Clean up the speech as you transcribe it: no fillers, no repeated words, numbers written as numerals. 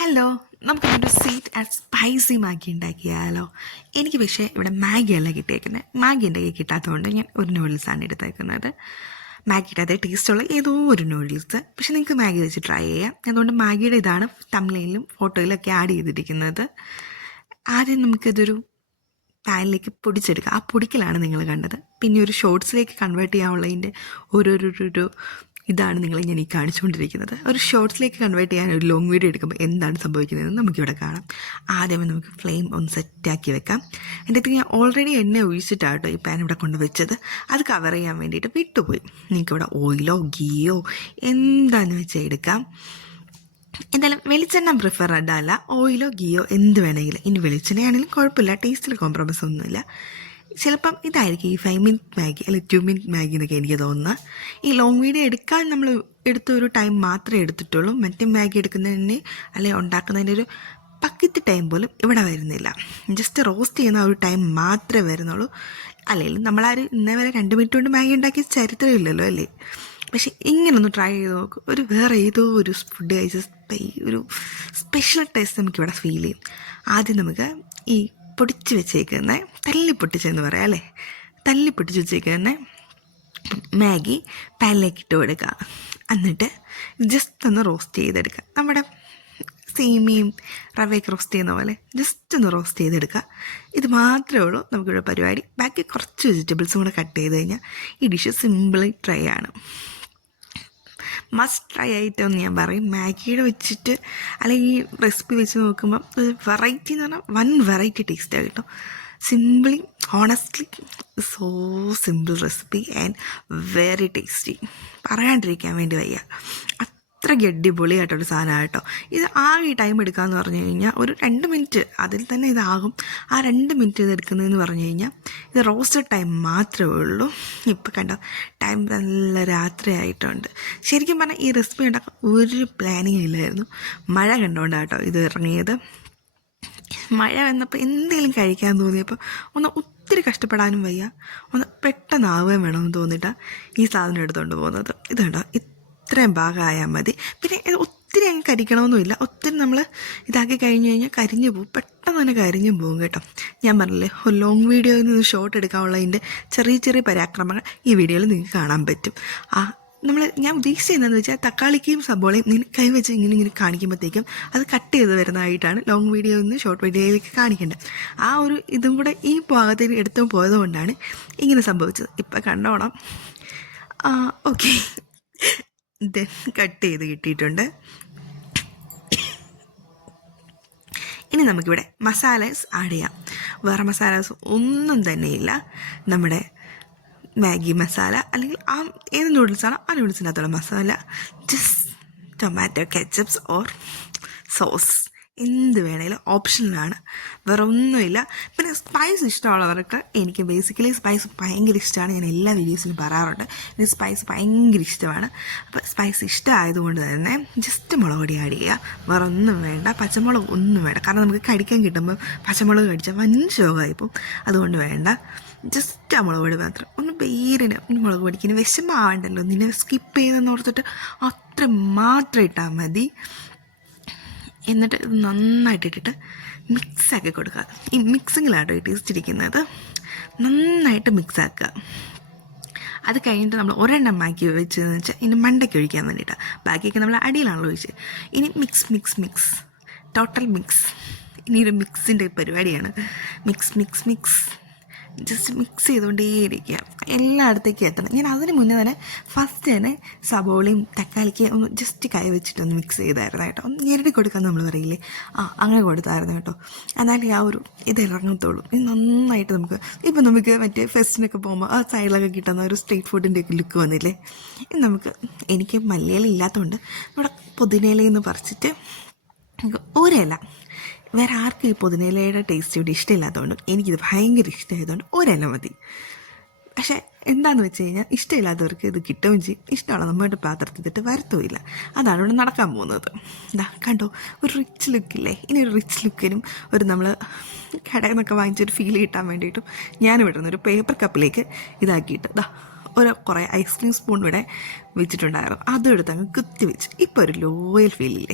Hello, നമുക്കൊരു sweet and spicy Maggi ഉണ്ടാക്കിയാലോ? എനിക്ക് പക്ഷേ ഇവിടെ മാഗിയല്ല കിട്ടിയേക്കുന്നത്. മാഗി എൻ്റെ കയ്യിൽ കിട്ടാത്തതുകൊണ്ട് ഞാൻ ഒരു നൂഡിൽസാണ് എടുത്തേക്കുന്നത്. മാഗിയുടെ അതേ ടേസ്റ്റുള്ള ഏതോ ഒരു നൂഡിൽസ്. പക്ഷെ നിങ്ങൾക്ക് മാഗി വെച്ച് ട്രൈ ചെയ്യാം. അതുകൊണ്ട് മാഗിയുടെ ഇതാണ് തംബ്നെയിലും ഫോട്ടോയിലും ഒക്കെ ആഡ് ചെയ്തിരിക്കുന്നത്. ആദ്യം നമുക്കിതൊരു പാനിലേക്ക് പൊടിച്ചെടുക്കുക. ആ പൊടിക്കലാണ് നിങ്ങൾ കണ്ടത്. പിന്നെ ഒരു ഷോർട്സിലേക്ക് കൺവേർട്ട് ചെയ്യാനുള്ളതിൻ്റെ ഓരോരോ ഇതാണ് ഞാൻ ഈ കാണിച്ചുകൊണ്ടിരിക്കുന്നത്. ഒരു ഷോർട്സിലേക്ക് കൺവേർട്ട് ചെയ്യാൻ ഒരു ലോങ് വീഡിയോ എടുക്കുമ്പോൾ എന്താണ് സംഭവിക്കുന്നതെന്ന് നമുക്കിവിടെ കാണാം. ആദ്യമേ നമുക്ക് ഫ്ലെയിം ഒന്ന് സെറ്റാക്കി വെക്കാം. എൻ്റെ അടുത്ത് ഞാൻ ഓൾറെഡി എണ്ണ ഒഴിച്ചിട്ടാട്ടോ ഈ പാൻ ഇവിടെ കൊണ്ട് വെച്ചത്. അത് കവർ ചെയ്യാൻ വേണ്ടിയിട്ട് വിട്ടുപോയി. നിങ്ങൾക്കിവിടെ ഓയിലോ ഗീയോ എന്താണെന്ന് വെച്ചാൽ എടുക്കാം. എന്തായാലും വെളിച്ചെണ്ണ പ്രിഫർ അല്ല, ഓയിലോ ഗീയോ എന്ത് വേണമെങ്കിലും. ഇനി വെളിച്ചെണ്ണയാണെങ്കിലും കുഴപ്പമില്ല, ടേസ്റ്റിൽ കോംപ്രമൈസ് ഒന്നുമില്ല. ചിലപ്പം ഇതായിരിക്കും ഈ 5 മിനിറ്റ് മാഗി അല്ലെങ്കിൽ 2 മിനിറ്റ് മാഗി എന്നൊക്കെ എനിക്ക് തോന്നുന്നത്. ഈ ലോങ് വീഡിയോ എടുക്കാൻ നമ്മൾ എടുത്ത ഒരു ടൈം മാത്രമേ എടുത്തിട്ടുള്ളൂ. മറ്റേ മാഗി എടുക്കുന്നതിന് അല്ലെങ്കിൽ ഉണ്ടാക്കുന്നതിൻ്റെ ഒരു പകുതി ടൈം പോലും ഇവിടെ വരുന്നില്ല. ജസ്റ്റ് റോസ്റ്റ് ചെയ്യുന്ന ഒരു ടൈം മാത്രമേ വരുന്നുള്ളൂ. അല്ലെങ്കിൽ നമ്മളാരും ഇന്നേ വരെ 2 മിനിറ്റ് കൊണ്ട് മാഗി ഉണ്ടാക്കിയ ചരിത്രമില്ലല്ലോ അല്ലേ? പക്ഷെ ഇങ്ങനൊന്ന് ട്രൈ ചെയ്ത് നോക്കും. ഒരു വേറെ ഏതോ ഒരു ഫുഡ് കഴിച്ച ഒരു സ്പെഷ്യൽ ടേസ്റ്റ് നമുക്കിവിടെ ഫീൽ ചെയ്യും. ആദ്യം നമുക്ക് ഈ പൊടിച്ച് വെച്ചേക്കുന്ന തല്ലിപ്പൊട്ടിച്ചെന്ന് പറയാം അല്ലേ, തല്ലിപ്പൊട്ടിച്ച് വെച്ചേക്കുന്ന മാഗി പാനിലേക്ക് ഇട്ട് കൊടുക്കുക. എന്നിട്ട് ജസ്റ്റ് ഒന്ന് റോസ്റ്റ് ചെയ്തെടുക്കുക. നമ്മുടെ സേമിയും റവയൊക്കെ റോസ്റ്റ് ചെയ്യുന്ന പോലെ ജസ്റ്റ് ഒന്ന് റോസ്റ്റ് ചെയ്തെടുക്കുക. ഇത് മാത്രമേ ഉള്ളൂ നമുക്കിവിടെ പരിപാടി. ബാക്കി കുറച്ച് വെജിറ്റബിൾസും കൂടെ കട്ട് ചെയ്ത് കഴിഞ്ഞാൽ ഈ ഡിഷ് സിമ്പിളി ട്രൈ ആണ്. മസ്റ്റ് ട്രൈ ഐറ്റം എന്ന് ഞാൻ പറയും. മാഗിയുടെ വെച്ചിട്ട് അല്ലെങ്കിൽ ഈ റെസിപ്പി വെച്ച് നോക്കുമ്പം വെറൈറ്റി എന്ന് പറഞ്ഞാൽ വെറൈറ്റി ടേസ്റ്റാണ് കേട്ടോ. Simply honestly so simple recipe and very tasty. പറയാണ്ടിരിക്കാൻ വേണ്ടി വയ്യ, അത്രയ്ക്ക് അടിപൊളിയായിട്ടൊരു സാധനമാണ് കേട്ടോ. ഇത് ആകെ ടൈം എടുക്കാമെന്ന് പറഞ്ഞു കഴിഞ്ഞാൽ ഒരു 2 മിനിറ്റ് അതിൽ തന്നെ ഇതാകും. ആ 2 മിനിറ്റ് ഇത് എടുക്കുന്നതെന്ന് പറഞ്ഞു കഴിഞ്ഞാൽ ഇത് റോസ്റ്റഡ് ടൈം മാത്രമേ ഉള്ളൂ. ഇപ്പോൾ കണ്ടോ, ടൈം നല്ല രാത്രി ആയിട്ടുണ്ട്. ശരിക്കും പറഞ്ഞാൽ ഈ റെസിപ്പി ഉണ്ടാക്കാൻ ഒരു പ്ലാനിങ് ഇല്ലായിരുന്നു. മഴ കണ്ടുകൊണ്ടാണ് കേട്ടോ ഇത് ഇറങ്ങിയത്. മഴ വന്നപ്പോൾ എന്തെങ്കിലും കഴിക്കാൻ തോന്നിയപ്പോൾ ഒന്ന് ഒത്തിരി കഷ്ടപ്പെടാനും വയ്യ, ഒന്ന് പെട്ടെന്നാവുകയും വേണമെന്ന് തോന്നിയിട്ടാണ് ഈ സാധനം എടുത്തുകൊണ്ട് പോകുന്നത്. ഇത് കണ്ടോ, ഇത്രയും ഭാഗമായാൽ മതി. പിന്നെ ഒത്തിരി അങ്ങ് കരിക്കണമെന്നുമില്ല. ഒത്തിരി നമ്മൾ ഇതാക്കി കഴിഞ്ഞ് കഴിഞ്ഞാൽ കരിഞ്ഞു പോകും, പെട്ടെന്ന് തന്നെ കരിഞ്ഞും പോകും കേട്ടോ. ഞാൻ പറഞ്ഞില്ലേ, ഒരു ലോങ് വീഡിയോയിൽ നിന്ന് ഷോർട്ട് എടുക്കാനുള്ളതിൻ്റെ ചെറിയ ചെറിയ പരാക്രമങ്ങൾ ഈ വീഡിയോയിൽ നിങ്ങൾക്ക് കാണാൻ പറ്റും. ഞാൻ ഉദ്ദേശിച്ചത് എന്താണെന്ന് വെച്ചാൽ തക്കാളിക്കും സബോളയും ഇങ്ങനെ കൈവച്ച് ഇങ്ങനെ കാണിക്കുമ്പോഴത്തേക്കും അത് കട്ട് ചെയ്ത് വരുന്നതായിട്ടാണ് ലോങ് വീഡിയോയിൽ നിന്ന് ഷോർട്ട് വീഡിയോയിലേക്ക് കാണിക്കേണ്ടത്. ആ ഒരു ഇതും കൂടെ ഈ ഭാഗത്തേക്ക് എടുത്തു പോയതുകൊണ്ടാണ് ഇങ്ങനെ സംഭവിച്ചത്. ഇപ്പം കണ്ടോണം. ഓക്കെ, ഇത് കട്ട് ചെയ്ത് കിട്ടിയിട്ടുണ്ട്. ഇനി നമുക്കിവിടെ മസാലാസ് ആഡ് ചെയ്യാം. വേറെ മസാലാസ് ഒന്നും തന്നെയില്ല. നമ്മുടെ മാഗി മസാല അല്ലെങ്കിൽ ഏത് നൂഡിൽസാണോ ആ നൂഡിൽസിനകത്തുള്ള masala, just tomato ketchups or sauce എന്ത് വേണേലും ഓപ്ഷനിലാണ്, വേറെ ഒന്നുമില്ല. പിന്നെ സ്പൈസ് ഇഷ്ടമുള്ളവർക്ക്, എനിക്ക് ബേസിക്കലി സ്പൈസ് ഭയങ്കര ഇഷ്ടമാണ്. ഞാൻ എല്ലാ വീഡിയോസിലും പറയാറുണ്ട് എനിക്ക് സ്പൈസ് ഭയങ്കര ഇഷ്ടമാണ്. അപ്പോൾ സ്പൈസ് ഇഷ്ടമായതുകൊണ്ട് തന്നെ ജസ്റ്റ് മുളക് പൊടി ആഡ് ചെയ്യുക. വേറെ ഒന്നും വേണ്ട, പച്ചമുളക് ഒന്നും വേണ്ട. കാരണം നമുക്ക് കടിക്കാൻ കിട്ടുമ്പോൾ പച്ചമുളക് കടിച്ചാൽ വൻ ശോകമായിപ്പോൾ, അതുകൊണ്ട് വേണ്ട. ജസ്റ്റ് ആ മുളക് പൊടി മാത്രം, ഒന്ന് പേരിന് മുളക് പൊടിക്കിന് വിഷമാവണ്ടല്ലോ, നിന്നെ സ്കിപ്പ് ചെയ്തെന്ന് ഓർത്തിട്ട് അത്ര മാത്രം ഇട്ടാൽ മതി. എന്നിട്ട് ഇത് നന്നായിട്ടിട്ടിട്ട് മിക്സാക്കി കൊടുക്കുക. ഈ മിക്സിങ്ങിലാട്ടോ ഈ ടേസ്റ്റ് ഇരിക്കുന്നത്. നന്നായിട്ട് മിക്സാക്കുക. അത് കഴിഞ്ഞിട്ട് നമ്മൾ ഒരെണ്ണം മാക്കി വെച്ചതെന്ന് വെച്ചാൽ ഇനി മണ്ടയ്ക്ക് ഒഴിക്കാൻ വേണ്ടിയിട്ടാണ്. ബാക്കിയൊക്കെ നമ്മൾ അടിയിലാണല്ലോ ഒഴിച്ച്. ഇനി മിക്സ് ടോട്ടൽ മിക്സ്. ഇനി ഒരു മിക്സിൻ്റെ പരിപാടിയാണ്. മിക്സ് ജസ്റ്റ് മിക്സ് ചെയ്തുകൊണ്ടേയിരിക്കുക, എല്ലായിടത്തേക്കും എത്തണം. ഞാൻ അതിന് മുന്നേ തന്നെ ഫസ്റ്റ് തന്നെ സബോളയും തക്കാളിക്ക് ഒന്ന് ജസ്റ്റ് കൈ വെച്ചിട്ടൊന്ന് മിക്സ് ചെയ്തായിരുന്നു കേട്ടോ. ഒന്ന് ഞെരടി കൊടുക്കാമെന്ന് നമ്മൾ പറയില്ലേ, അങ്ങനെ കൊടുത്തായിരുന്നു കേട്ടോ. എന്നാലും ആ ഒരു ഇത് ഇറങ്ങത്തുള്ളൂ. ഇത് നന്നായിട്ട് നമുക്ക് മറ്റേ ഫെസ്റ്റിനൊക്കെ പോകുമ്പോൾ ആ സൈഡിലൊക്കെ കിട്ടുന്ന ഒരു സ്ട്രീറ്റ് ഫുഡിൻ്റെ ഒക്കെ ലുക്ക് വന്നില്ലേ. എനിക്ക് മല്ലിയില ഇല്ലാത്തതുകൊണ്ട് നമ്മുടെ പുതിനയിലയിൽ നിന്ന് പറിച്ചിട്ട് ഒരില, വേറെ ആർക്കും ഈ പുതിനയിലയുടെ ടേസ്റ്റ് ഇവിടെ ഇഷ്ടമില്ലാത്തതുകൊണ്ട് എനിക്കിത് ഭയങ്കര ഇഷ്ടമായതുകൊണ്ട് ഒരില മതി. പക്ഷേ എന്താണെന്ന് വെച്ച് കഴിഞ്ഞാൽ ഇഷ്ടമില്ലാത്തവർക്ക് ഇത് കിട്ടുകയും ചെയ്യും, ഇഷ്ടമുള്ള നമ്മുടെ പാത്രത്തിലിട്ട് വരത്തുമില്ല. അതാണ് ഇവിടെ നടക്കാൻ പോകുന്നത്. കണ്ടോ, ഒരു റിച്ച് ലുക്കില്ലേ. ഇനി ഒരു റിച്ച് ലുക്കിനും ഒരു നമ്മൾ കടയിൽ നിന്നൊക്കെ വാങ്ങിച്ചൊരു ഫീൽ കിട്ടാൻ വേണ്ടിയിട്ടും ഞാനിവിടെ നിന്ന് ഒരു പേപ്പർ കപ്പിലേക്ക് ഇതാക്കിയിട്ട് കുറേ ഐസ്ക്രീം സ്പൂൺ ഇവിടെ വെച്ചിട്ടുണ്ടായിരുന്നു. അതും എടുത്ത് അങ്ങ് കുത്തി വെച്ച് ഇപ്പോൾ ഒരു ലോയൽ ഫീലില്ലേ.